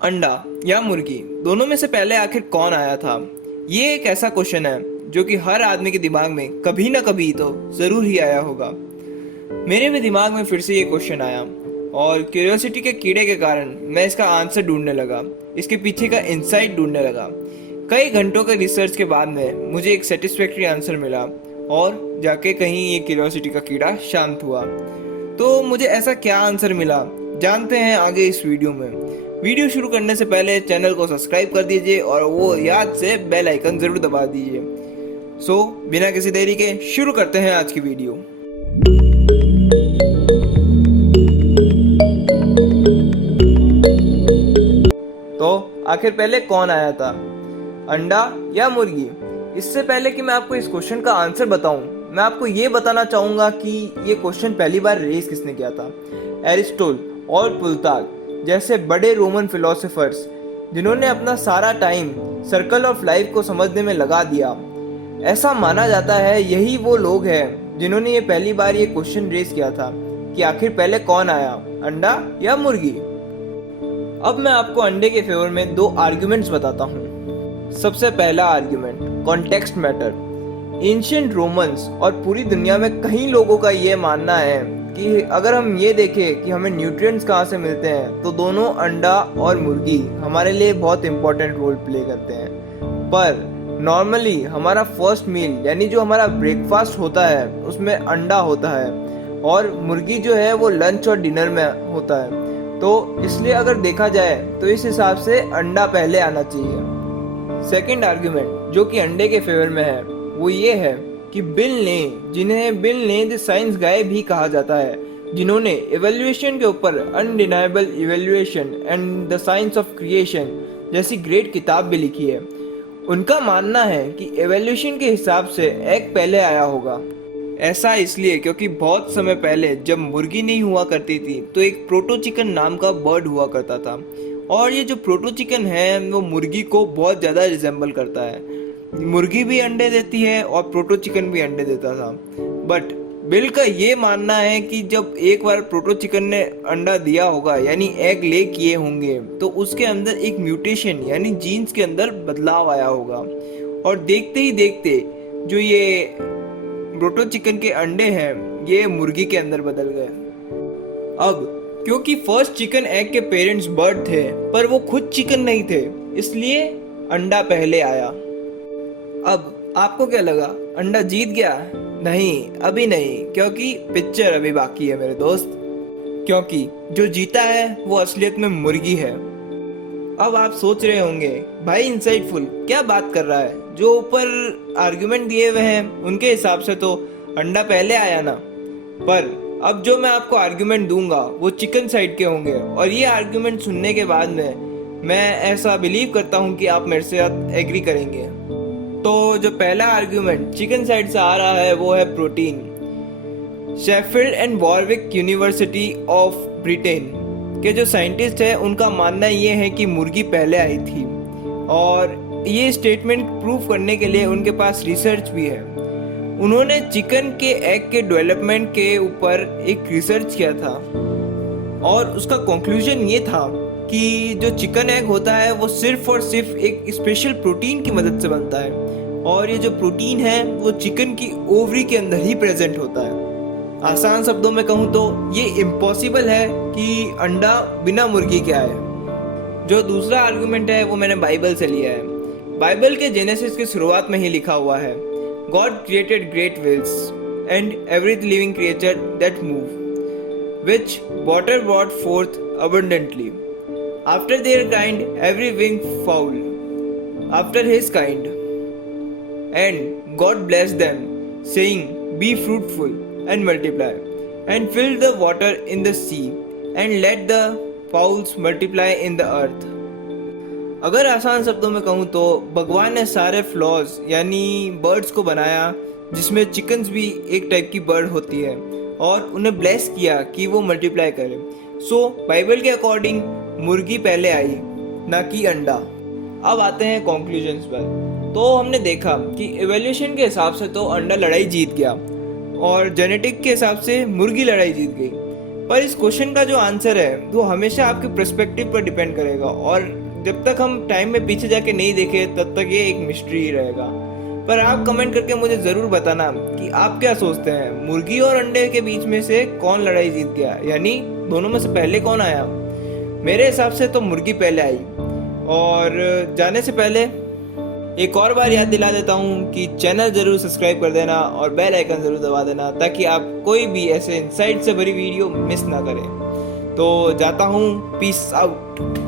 अंडा या मुर्गी, दोनों में से पहले आखिर कौन आया था? ये एक ऐसा क्वेश्चन है जो कि हर आदमी के दिमाग में कभी ना कभी तो जरूर ही आया होगा। मेरे भी दिमाग में फिर से ये क्वेश्चन आया और क्यूरियोसिटी के कीड़े के कारण मैं इसका आंसर ढूंढने लगा, इसके पीछे का इनसाइट ढूंढने लगा। कई घंटों के रिसर्च के बाद में मुझे एक सेटिस्फैक्ट्री आंसर मिला और जाके कहीं ये क्यूरियोसिटी का कीड़ा शांत हुआ। तो मुझे ऐसा क्या आंसर मिला, जानते हैं आगे इस वीडियो में। वीडियो शुरू करने से पहले चैनल को सब्सक्राइब कर दीजिए और वो याद से बेल आइकन जरूर दबा दीजिए। बिना किसी देरी के शुरू करते हैं आज की वीडियो। तो आखिर पहले कौन आया था, अंडा या मुर्गी? इससे पहले कि मैं आपको इस क्वेश्चन का आंसर बताऊं, मैं आपको ये बताना चाहूंगा कि ये क्वेश्चन पहली बार रेज किसने किया था। एरिस्टोटल और प्लूटार्क जैसे बड़े रोमन फिलोसोफर्स, जिन्होंने अपना सारा टाइम सर्कल ऑफ लाइफ को समझने में लगा दिया। ऐसा माना जाता है यही वो लोग हैं जिन्होंने ये पहली बार ये क्वेश्चन रेज किया था कि आखिर पहले कौन आया, अंडा या मुर्गी। अब मैं आपको अंडे के फेवर में दो आर्ग्यूमेंट्स बताता हूँ। सबसे पहला argument, context matter. Ancient Romans और पूरी दुनिया में कई लोगों का ये मानना है कि अगर हम ये देखें कि हमें न्यूट्रिएंट्स कहाँ से मिलते हैं, तो दोनों अंडा और मुर्गी हमारे लिए बहुत इंपॉर्टेंट रोल प्ले करते हैं। पर नॉर्मली हमारा फर्स्ट मील यानी जो हमारा ब्रेकफास्ट होता है उसमें अंडा होता है और मुर्गी जो है वो लंच और डिनर में होता है। तो इसलिए अगर देखा जाए तो इस हिसाब से अंडा पहले आना चाहिए। सेकंड आर्ग्यूमेंट जो कि अंडे के फेवर में है वो ये है कि बिल ने, जिन्हें बिल ने द साइंस गाय भी कहा जाता है, जिन्होंने इवैल्यूएशन के ऊपर undeniable evaluation and the science of creation जैसी ग्रेट किताब भी लिखी है, उनका मानना है कि इवैल्यूएशन के हिसाब से एग पहले आया होगा। ऐसा इसलिए क्योंकि बहुत समय पहले जब मुर्गी नहीं हुआ करती थी तो एक प्रोटो चिकन नाम का बर्ड हुआ करता था और ये जो प्रोटो चिकन है वो मुर्गी को बहुत ज़्यादा रिजेंबल करता है। मुर्गी भी अंडे देती है और प्रोटो चिकन भी अंडे देता था। बट बिल का ये मानना है कि जब एक बार प्रोटो चिकन ने अंडा दिया होगा यानी एग ले किए होंगे तो उसके अंदर एक म्यूटेशन यानी जीन्स के अंदर बदलाव आया होगा और देखते ही देखते जो ये प्रोटो चिकन के अंडे हैं ये मुर्गी के अंदर बदल गए। अब क्योंकि फर्स्ट चिकन एग के पेरेंट्स बर्ड थे पर वो खुद चिकन नहीं थे, इसलिए अंडा पहले आया। अब आपको क्या लगा, अंडा जीत गया? नहीं, अभी नहीं, क्योंकि पिक्चर अभी बाकी है मेरे दोस्त। क्योंकि जो जीता है वो असलियत में मुर्गी है। अब आप सोच रहे होंगे भाई इंसाइटफुल क्या बात कर रहा है, जो ऊपर आर्गुमेंट दिए हुए हैं उनके हिसाब से तो अंडा पहले आया ना। पर अब जो मैं आपको आर्गुमेंट दूंगा वो चिकन साइड के होंगे और ये आर्गुमेंट सुनने के बाद में मैं ऐसा बिलीव करता हूँ कि आप मेरे साथ एग्री करेंगे। तो जो पहला आर्गुमेंट चिकन साइड से आ रहा है वो है protein. Sheffield and Warwick university of Britain के जो साइंटिस्ट हैं उनका मानना ये है कि मुर्गी पहले आई थी और ये स्टेटमेंट प्रूव करने के लिए उनके पास रिसर्च भी है। उन्होंने चिकन के एग के डेवलपमेंट के ऊपर एक रिसर्च किया था और उसका कंक्लूजन ये था कि जो चिकन एग होता है वो सिर्फ और सिर्फ एक स्पेशल प्रोटीन की मदद से बनता है और ये जो प्रोटीन है वो चिकन की ओवरी के अंदर ही प्रेजेंट होता है। आसान शब्दों में कहूँ तो ये इम्पॉसिबल है कि अंडा बिना मुर्गी के आए। जो दूसरा आर्गुमेंट है वो मैंने बाइबल से लिया है। बाइबल के जेनेसिस की शुरुआत में ही लिखा हुआ है, God created great whales and every living creature that move which water brought fourth abundantly after their kind every winged fowl after his kind, and God blessed them saying, be fruitful and multiply and fill the water in the sea and let the fowls multiply in the earth। अगर आसान शब्दों में कहूँ तो भगवान ने सारे flaws यानी बर्ड्स को बनाया जिसमें चिकन्स भी एक टाइप की बर्ड होती है और उन्हें ब्लेस किया कि वो मल्टीप्लाई करें। बाइबल के अकॉर्डिंग मुर्गी पहले आई ना कि अंडा। अब आते हैं कंक्लूजन्स पर। तो हमने देखा कि इवोल्यूशन के हिसाब से तो अंडा लड़ाई जीत गया और जेनेटिक के हिसाब से मुर्गी लड़ाई जीत गई। पर इस क्वेश्चन का जो आंसर है वो हमेशा आपके पर्सपेक्टिव पर डिपेंड करेगा, और जब तक हम टाइम में पीछे जाके नहीं देखे तब तक ये एक मिस्ट्री ही रहेगा। पर आप कमेंट करके मुझे ज़रूर बताना कि आप क्या सोचते हैं, मुर्गी और अंडे के बीच में से कौन लड़ाई जीत गया, यानी दोनों में से पहले कौन आया। मेरे हिसाब से तो मुर्गी पहले आई। और जाने से पहले एक और बार याद दिला देता हूँ कि चैनल ज़रूर सब्सक्राइब कर देना और बेल आइकन ज़रूर दबा देना, ताकि आप कोई भी ऐसे इनसाइट से भरी वीडियो मिस ना करें। तो जाता हूँ, पीस आउट।